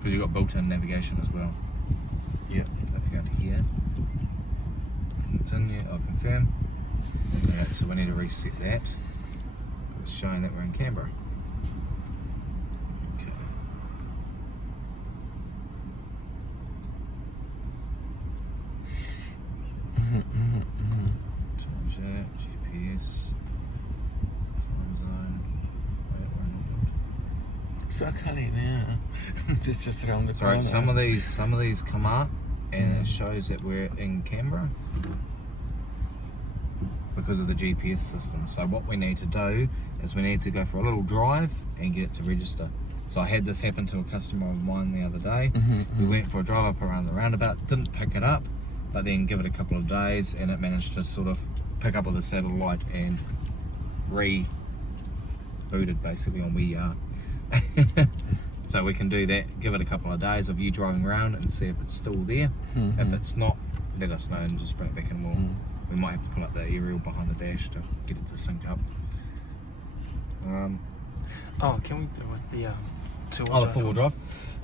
Because you've got built-in navigation as well. Yeah. If you go to here, continue, I'll confirm. Okay, so we need to reset that. It's showing that we're in Canberra. Okay. Change that, GPS, time zone. Wait, we're in Auckland. Exactly, yeah. It's just around the corner. Sorry, some of these come up and it shows that we're in Canberra because of the GPS system. So what we need to do is we need to go for a little drive and get it to register. So I had this happen to a customer of mine the other day. We went for a drive up around the roundabout, didn't pick it up, but then give it a couple of days and it managed to sort of pick up with the satellite and rebooted basically on where you are. So we can do that, give it a couple of days of you driving around and see if it's still there. If it's not, let us know and just bring it back and we might have to pull up the aerial behind the dash to get it to sync up. Can we do it with the two-wheel Oh, the drive? four-wheel drive.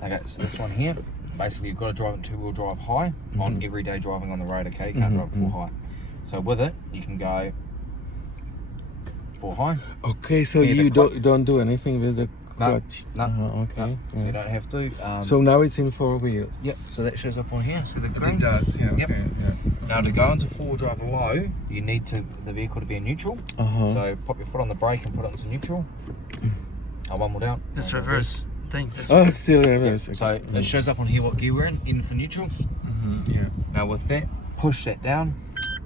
Okay, so this one here, basically you've got to drive it two-wheel drive high on everyday driving on the road, okay? You can't drive it full high. So with it, you can go full high. Okay, so Yeah, you don't do anything with the No, clutch? no, Okay. So you don't have to. So now it's in four-wheel? Yep, so that shows up on here, so the It green. does, yeah. Yep. Okay, yeah. Now to go into four-wheel drive low, you need the vehicle to be in neutral. So pop your foot on the brake and put it into neutral. One more down. This reverse thing. Oh, it's still reverse. So it shows up on here what gear we're in for neutral. Yeah. Now with that, push that down.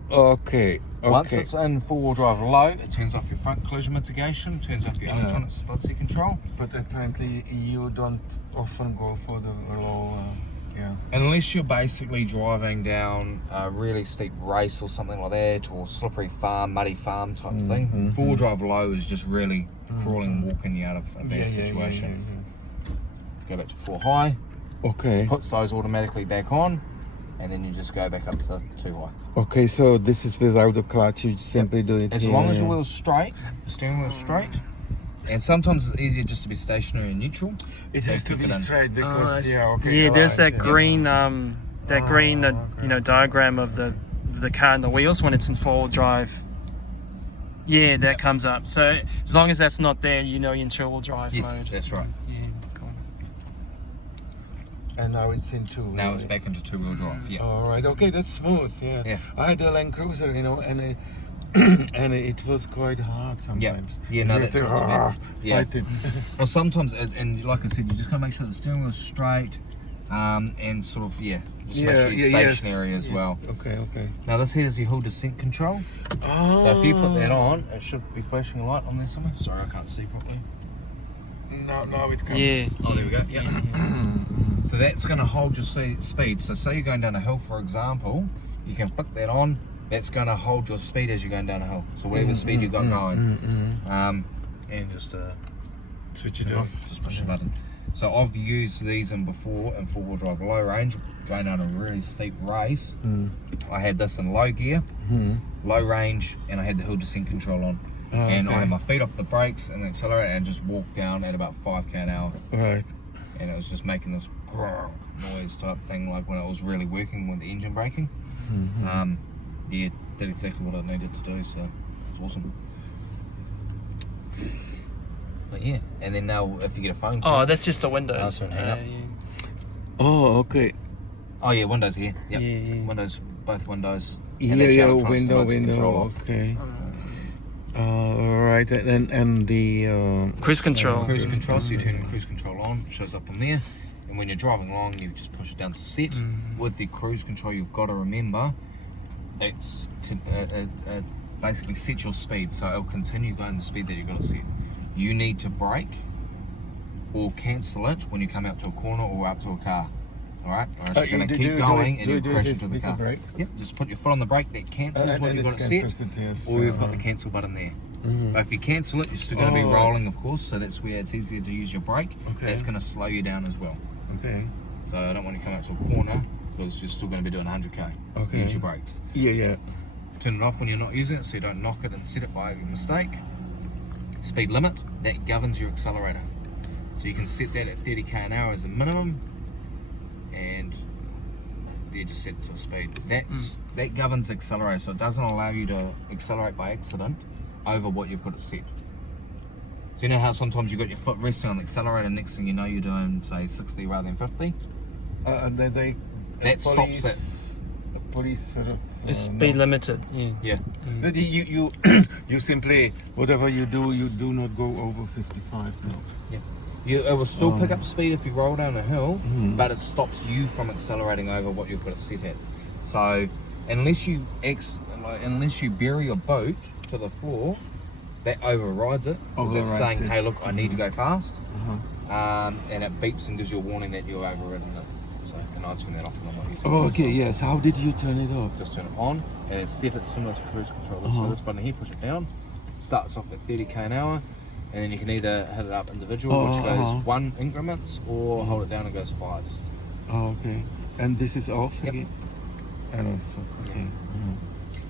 Okay. Once it's in four-wheel drive low, it turns off your front collision mitigation, turns off your Yeah. electronic stability control. But apparently you don't often go for the low, yeah. Unless you're basically driving down a really steep race or something like that, or slippery farm, muddy farm type thing. Four-wheel drive low is just really crawling, walking you out of a bad situation. Go back to four high, Okay. puts those automatically back on, and then you just go back up to two high. Okay, so this is without the clutch, you simply do it As here. long as your wheel's straight, the steering wheel's straight, and sometimes it's easier just to be stationary and neutral. It So has to click be it in. straight because, okay. Yeah, there's right, that green, diagram of the car and the wheels when it's in four-wheel drive. Yeah, that comes up. So as long as that's not there, you know you're in two-wheel drive Yes, mode. that's right. Yeah, cool. And now it's in two. Now it's back into two-wheel drive. Yeah. All right. Okay, that's smooth. Yeah. Yeah. I had a Land Cruiser, and it, and it was quite hard sometimes. Yeah, no, You that's have to, what I meant. Yeah. fight it. Well, sometimes, and like I said, you just gotta make sure the steering wheel's straight, and sort of just make sure you're stationary as well. Okay. Now this here is your hill descent control. Oh. So if you put that on, it should be flashing a light on there somewhere. Sorry, I can't see properly. Now it comes. Yeah. Oh, there we go. Yeah. So that's going to hold your speed. So say you're going down a hill, for example, you can flick that on. That's going to hold your speed as you're going down a hill. So whatever speed you got going. And just Switch turn it off. Just push the button. So I've used these in before in four-wheel drive low range, going down a really steep race. I had this in low gear, low range, and I had the hill descent control on. And I had my feet off the brakes and the accelerator and just walked down at about 5k an hour. Right. And it was just making this noise type thing, like when it was really working with the engine braking. Yeah, did exactly what I needed to do, so it's awesome. But yeah, and then now if you get a phone call. Oh, that's just the windows. Hang up. Oh, okay. Oh yeah, windows here. Yep. Yeah. Windows, both windows. Yeah, that's your electronic window. stability control off. Okay. All right, and the Cruise control. Cruise control, so you turn cruise control on, it shows up on there. And when you're driving along, you just push it down to set. With the cruise control, you've got to remember it's basically set your speed, so it'll continue going the speed that you're going to set. You need to brake or cancel it when you come out to a corner or up to a car. Alright? Or else you're going to keep going and you'll crash into the car. Yep, just put your foot on the brake, that cancels what you've got it set, or you've got the cancel button there. But if you cancel it, you're still going to be rolling, of course, so that's where it's easier to use your brake. That's going to slow you down as well. Okay. So I don't want you to come out to a corner because you're still going to be doing 100k. Okay. Use your brakes. Yeah. Turn it off when you're not using it so you don't knock it and set it by mistake. Speed limit, that governs your accelerator. So you can set that at 30k an hour as a minimum, and you just set it to a speed. That governs accelerator, so it doesn't allow you to accelerate by accident over what you've got it set. So you know how sometimes you've got your foot resting on the accelerator, next thing you know you're doing, say, 60 rather than 50? And then That stops that. The police sort of... It's speed limited. Yeah. Yeah. That you you simply, whatever you do not go over 55 now. Yeah. It will still pick up speed if you roll down a hill, Mhm. but it stops you from accelerating over what you've got it set at. So unless you bury your boat to the floor, that overrides it. Because it's Overrides saying, it. hey, look, I need to go fast. Uh-huh. And it beeps and gives you a warning that you're overridden it. So, and I'll turn that off when I'm not using Oh, it. okay, yes. How did you turn it off? Just turn it on and then set it similar to cruise control. So this button here, push it down, starts off at 30k an hour, and then you can either hit it up individual, which goes 1 increments, or hold it down and goes 5s. Oh, okay. And this is off Yep. again? And also, okay.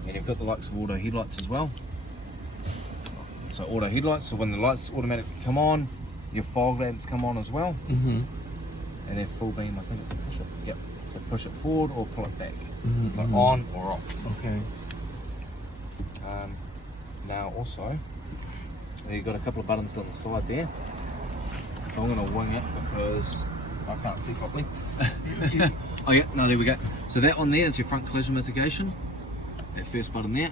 And you've got the likes of auto headlights as well. So auto headlights, so when the lights automatically come on, your fog lamps come on as well. Mm-hmm. And then full beam, I think it's push it. Yep. So push it forward or pull it back. Mhm, So mhm. on or off. Okay. Now also, you've got a couple of buttons down the side there. So I'm going to wing it because I can't see properly. Oh yeah, no, there we go. So that one there is your front collision mitigation. That first button there,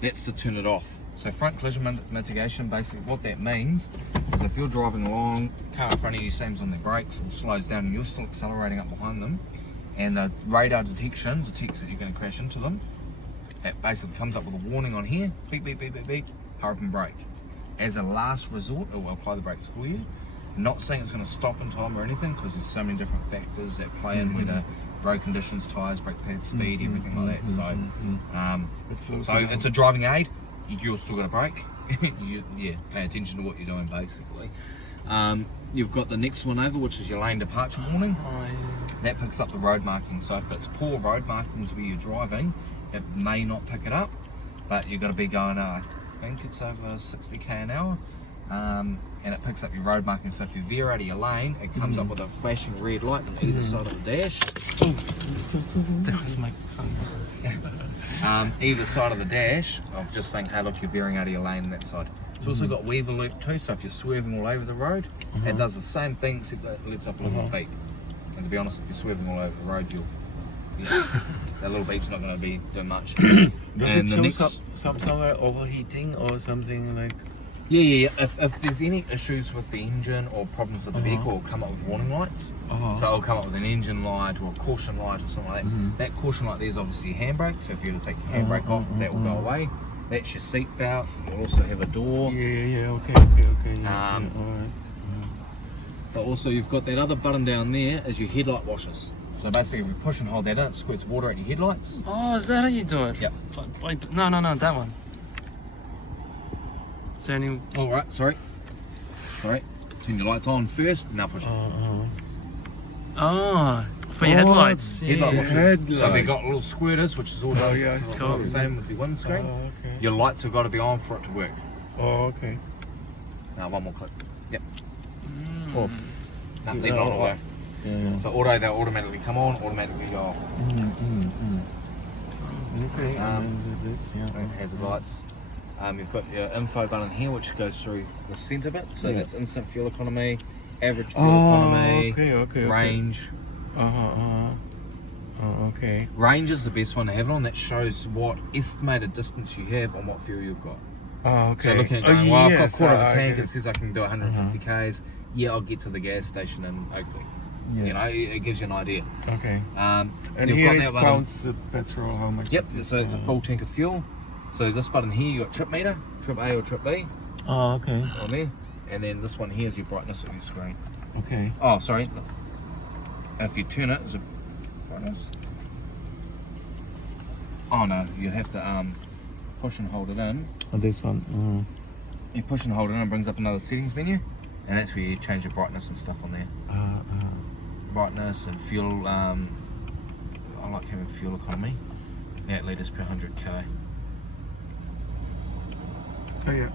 that's to turn it off. So front collision mitigation, basically what that means is if you're driving along, car in front of you slams on their brakes or slows down and you're still accelerating up behind them, and the radar detection detects that you're going to crash into them, it basically comes up with a warning on here, beep, beep, beep, beep, beep, hurry up and brake. As a last resort, it will apply the brakes for you. Not saying it's going to stop in time or anything, because there's so many different factors that play in, whether road conditions, tyres, brake pads, speed, everything like that. So it's a driving aid. You're still going to brake. Pay attention to what you're doing basically. You've got the next one over, which is your lane departure warning. That picks up the road marking. So if it's poor road markings where you're driving, it may not pick it up, but you've got to be going, I think it's over 60k an hour. And it picks up your road marking. So if you veer out of your lane, it comes up with a flashing red light on either side of the dash. That was my son. Either side of the dash of just saying, hey look, you're veering out of your lane on that side. It's also got weaver loop too, so if you're swerving all over the road, it does the same thing except that it lets off a little beep. And to be honest, if you're swerving all over the road, that little beep's not going to be doing much. Does And it show somewhere overheating or something like? Yeah. If there's any issues with the engine or problems with the vehicle, it'll come up with warning lights. So it'll come up with an engine light or a caution light or something like that. That caution light there is obviously your handbrake, so if you were to take your handbrake off, that will go away. That's your seat belt. You'll also have a door. Okay. Yeah, alright. But also you've got that other button down there is your headlight washers. So basically if you push and hold that in, it squirts water at your headlights. Oh, is that how you do it? Yep. No, that one. Is there any... Oh, right, sorry. Turn your lights on first, now push it. Oh, for your headlights. Headlight Yeah. washers. So they've got little squirters, which is all Cool. the same with the windscreen. Okay. Your lights have got to be on for it to work. Oh, okay. Now one more click. Yep. Off. No, leave it on auto. Yeah. So auto, they'll automatically come on, automatically go off. Okay, and then this, It has the lights. You've got your info button here, which goes through the centre bit. So that's instant fuel economy, average fuel economy, okay. range. Okay. Range is the best one to have it on. That shows what estimated distance you have on what fuel you've got. Oh, okay. So looking at going, well, I've got a yes, quarter of a tank, okay. it says I can do 150 k's. Yeah, I'll get to the gas station in Oakley. Yes. You know, it gives you an idea. Okay. And And you've here got it that button. counts the petrol, how much Yep, it is. so it's a full tank of fuel. So this button here, you got trip meter, trip A or trip B Oh, okay. on there. And then this one here is your brightness of your screen. Okay. Oh, sorry. If you turn it, is it brightness? Oh no, you have to push and hold it in. Oh, this one. You push and hold it in, it brings up another settings menu. And that's where you change your brightness and stuff on there. Brightness and fuel. I like having fuel economy. 8 litres per 100k. Oh, yeah.